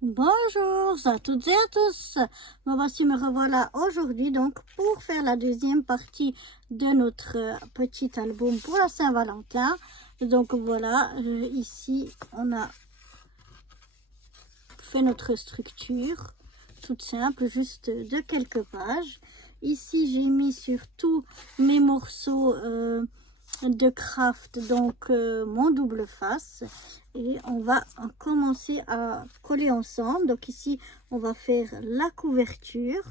Bonjour à toutes et à tous. Me revoilà aujourd'hui donc pour faire la deuxième partie de notre petit album pour la Saint-Valentin. Donc voilà, ici on a fait notre structure toute simple, juste de quelques pages. Ici j'ai mis sur tous mes morceaux de craft donc mon double face, et on va commencer à coller ensemble. Donc ici on va faire la couverture,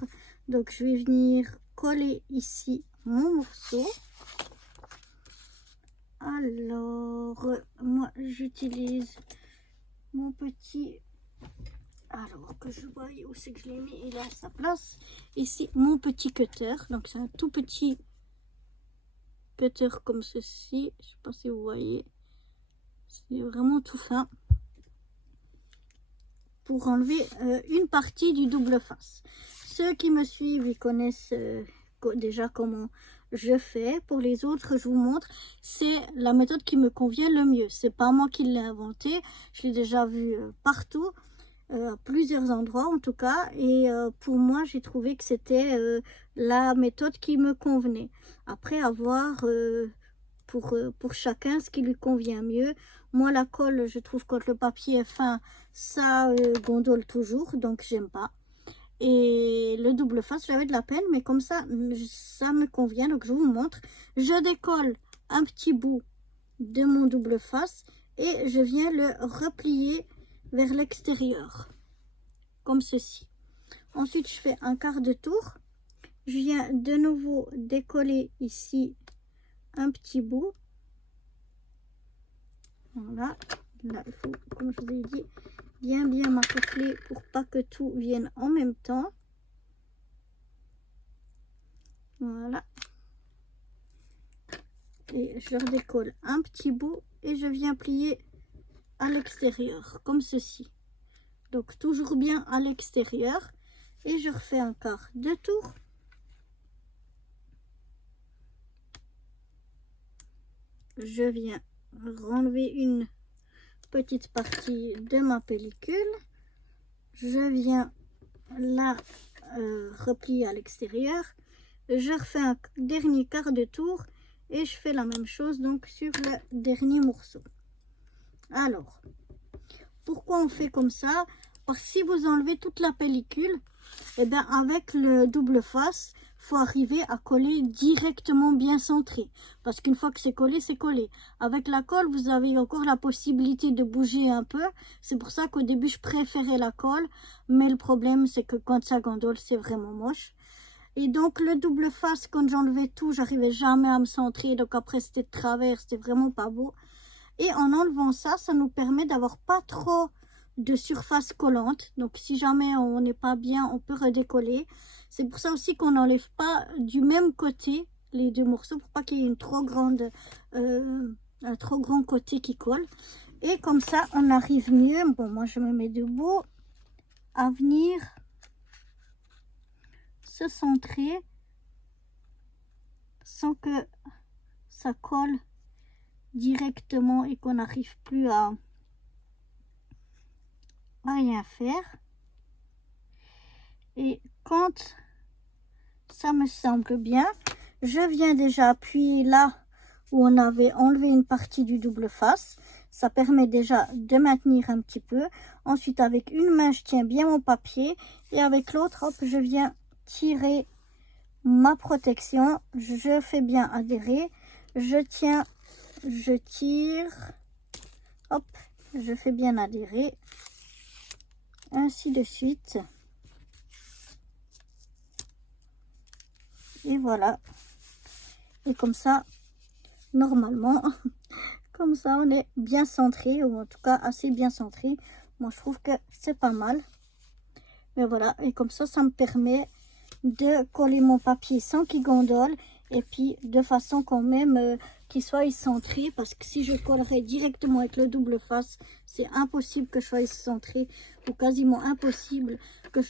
donc je vais venir coller ici mon morceau. Alors moi j'utilise mon petit, alors que je vois où c'est que je l'ai mis, il est à sa place ici, mon petit cutter. Donc c'est un tout petit cutter comme ceci, je sais pas si vous voyez, c'est vraiment tout fin pour enlever une partie du double face. Ceux qui me suivent, ils connaissent déjà comment je fais. Pour les autres, je vous montre, c'est la méthode qui me convient le mieux. C'est pas moi qui l'ai inventé, je l'ai déjà vu partout, à plusieurs endroits en tout cas, et pour moi j'ai trouvé que c'était la méthode qui me convenait. Après avoir pour chacun ce qui lui convient mieux. Moi la colle, je trouve quand le papier est fin, ça gondole toujours, donc j'aime pas. Et le double face, j'avais de la peine, mais comme ça me convient, donc je vous montre. Je décolle un petit bout de mon double face et je viens le replier vers l'extérieur, comme ceci. Ensuite, je fais un quart de tour. Je viens de nouveau décoller ici un petit bout. Voilà. Là, il faut, comme je vous ai dit, bien m'accrocher pour pas que tout vienne en même temps. Voilà. Et je redécolle un petit bout et je viens plier à l'extérieur, comme ceci. Donc toujours bien à l'extérieur. Et je refais un quart de tour. Je viens renlever une petite partie de ma pellicule. Je viens la replier à l'extérieur. Je refais un dernier quart de tour et je fais la même chose donc sur le dernier morceau. Alors, pourquoi on fait comme ça? Parce que si vous enlevez toute la pellicule, et bien avec le double face, faut arriver à coller directement bien centré, parce qu'une fois que c'est collé, c'est collé. Avec la colle, vous avez encore la possibilité de bouger un peu. C'est pour ça qu'au début je préférais la colle, mais le problème c'est que quand ça gondole, c'est vraiment moche. Et donc le double face, quand j'enlevais tout, j'arrivais jamais à me centrer, donc après c'était de travers, c'était vraiment pas beau. Et en enlevant ça, ça nous permet d'avoir pas trop de surface collante. Donc si jamais on n'est pas bien, on peut redécoller. C'est pour ça aussi qu'on n'enlève pas du même côté les deux morceaux, pour pas qu'il y ait une trop grande, un trop grand côté qui colle. Et comme ça, on arrive mieux. Bon, moi je me mets debout, à venir se centrer sans que ça colle directement et qu'on n'arrive plus à rien faire. Et quand ça me semble bien, je viens déjà appuyer là où on avait enlevé une partie du double face. Ça permet déjà de maintenir un petit peu. Ensuite, avec une main, je tiens bien mon papier et avec l'autre, hop, je viens tirer ma protection. Je fais bien adhérer. Je tiens, je tire, hop, je fais bien adhérer. Ainsi de suite. Et voilà. Et comme ça, normalement, comme ça, on est bien centré, ou en tout cas assez bien centré. Moi, je trouve que c'est pas mal. Mais voilà, et comme ça me permet de coller mon papier sans qu'il gondole. Et puis, de façon quand même qu'il soit centré. Parce que si je collerais directement avec le double face, c'est impossible que je sois centré. Ou quasiment impossible que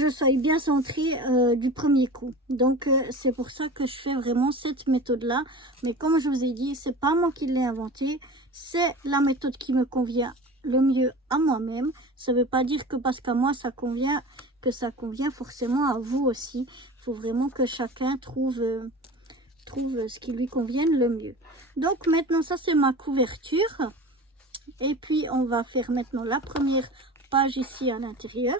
je sois bien centré du premier coup. Donc c'est pour ça que je fais vraiment cette méthode là. Mais comme je vous ai dit, c'est pas moi qui l'ai inventé, c'est la méthode qui me convient le mieux à moi-même. Ça ne veut pas dire que parce qu'à moi ça convient, que ça convient forcément à vous aussi. Il faut vraiment que chacun trouve ce qui lui convienne le mieux. Donc maintenant, ça c'est ma couverture. Et puis on va faire maintenant la première page ici à l'intérieur.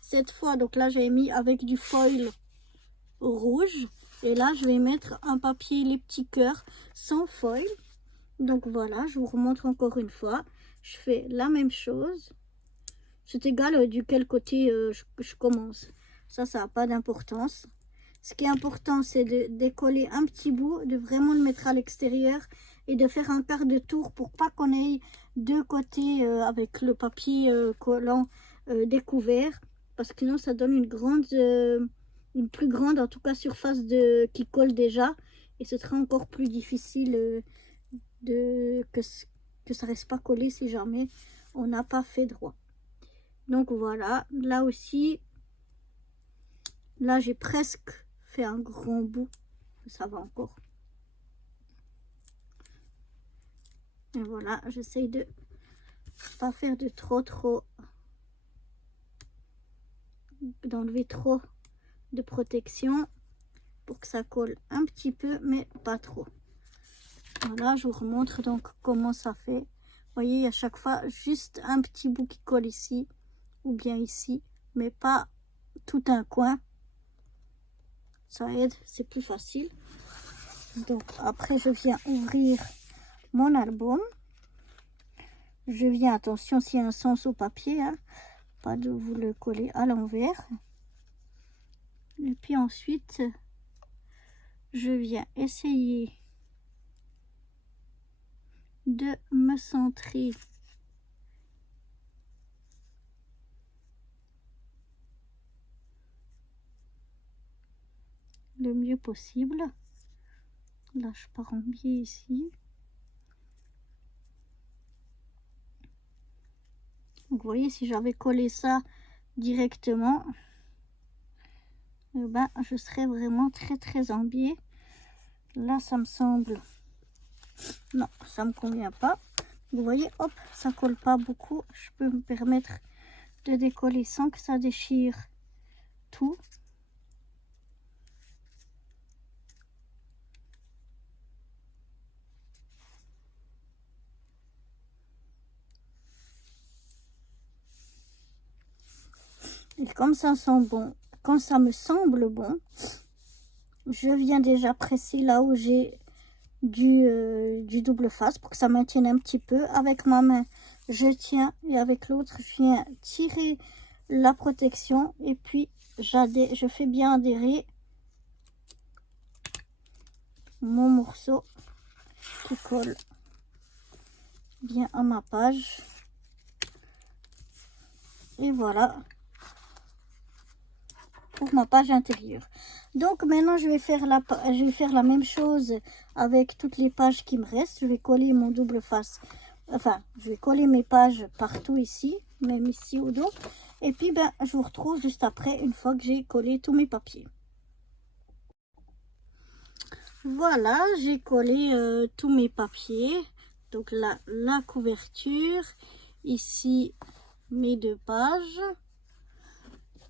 Cette fois, donc là j'ai mis avec du foil rouge. Et là je vais mettre un papier les petits cœurs sans foil. Donc voilà, je vous remontre encore une fois. Je fais la même chose. C'est égal duquel côté je commence. Ça n'a pas d'importance. Ce qui est important, c'est de décoller un petit bout, de vraiment le mettre à l'extérieur et de faire un quart de tour pour pas qu'on ait deux côtés avec le papier collant découvert. Parce que sinon, ça donne une plus grande, en tout cas, surface qui colle déjà. Et ce sera encore plus difficile que ça reste pas collé si jamais on n'a pas fait droit. Donc voilà, là aussi, là j'ai presque fait un grand bout, ça va encore. Et voilà, j'essaye de pas faire de d'enlever trop de protection pour que ça colle un petit peu, mais pas trop. Voilà, je vous remontre donc comment ça fait. Vous voyez, à chaque fois, juste un petit bout qui colle ici, ou bien ici, mais pas tout un coin. Ça aide, c'est plus facile. Donc après, je viens ouvrir mon album. Je viens, attention s'il y a un sens au papier, hein, pas de vous le coller à l'envers. Et puis ensuite, je viens essayer de me centrer le mieux possible. Là, je pars en biais ici. Donc, vous voyez, si j'avais collé ça directement, ben, je serais vraiment très en biais. Là, ça me semble... Non, ça me convient pas. Vous voyez, hop, ça colle pas beaucoup. Je peux me permettre de décoller sans que ça déchire tout. Et comme ça sent bon, quand ça me semble bon, je viens déjà presser là où j'ai du double face pour que ça maintienne un petit peu. Avec ma main, je tiens et avec l'autre, je viens tirer la protection et puis je fais bien adhérer mon morceau qui colle bien à ma page. Et voilà pour ma page intérieure. Donc maintenant je vais faire la même chose avec toutes les pages qui me restent. Je vais coller mon double face, enfin je vais coller mes pages partout ici, même ici au dos, et puis ben je vous retrouve juste après, une fois que j'ai collé tous mes papiers. Voilà, j'ai collé tous mes papiers. Donc là, la couverture, ici mes deux pages,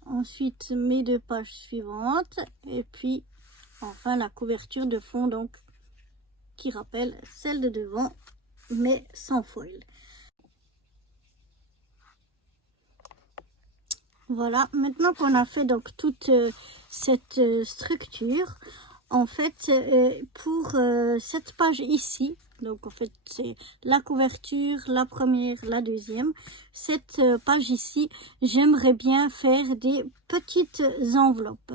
ensuite mes deux pages suivantes, et puis enfin la couverture de fond, donc qui rappelle celle de devant mais sans foil. Voilà, maintenant qu'on a fait donc toute cette structure, en fait pour cette page ici, donc en fait c'est la couverture, la première, la deuxième, cette page ici, j'aimerais bien faire des petites enveloppes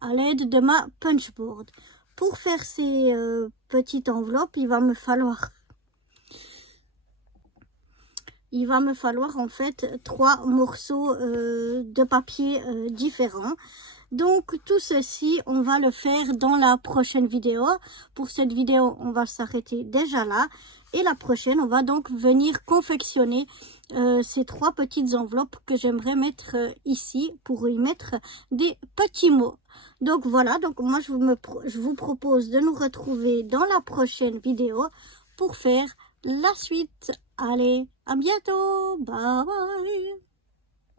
à l'aide de ma punchboard. Pour faire ces petites enveloppes, il va me falloir en fait 3 morceaux de papier différents. Donc tout ceci, on va le faire dans la prochaine vidéo. Pour cette vidéo, on va s'arrêter déjà là. Et la prochaine, on va donc venir confectionner ces 3 petites enveloppes que j'aimerais mettre ici pour y mettre des petits mots. Donc voilà, donc moi je vous propose de nous retrouver dans la prochaine vidéo pour faire la suite. Allez, à bientôt. Bye bye.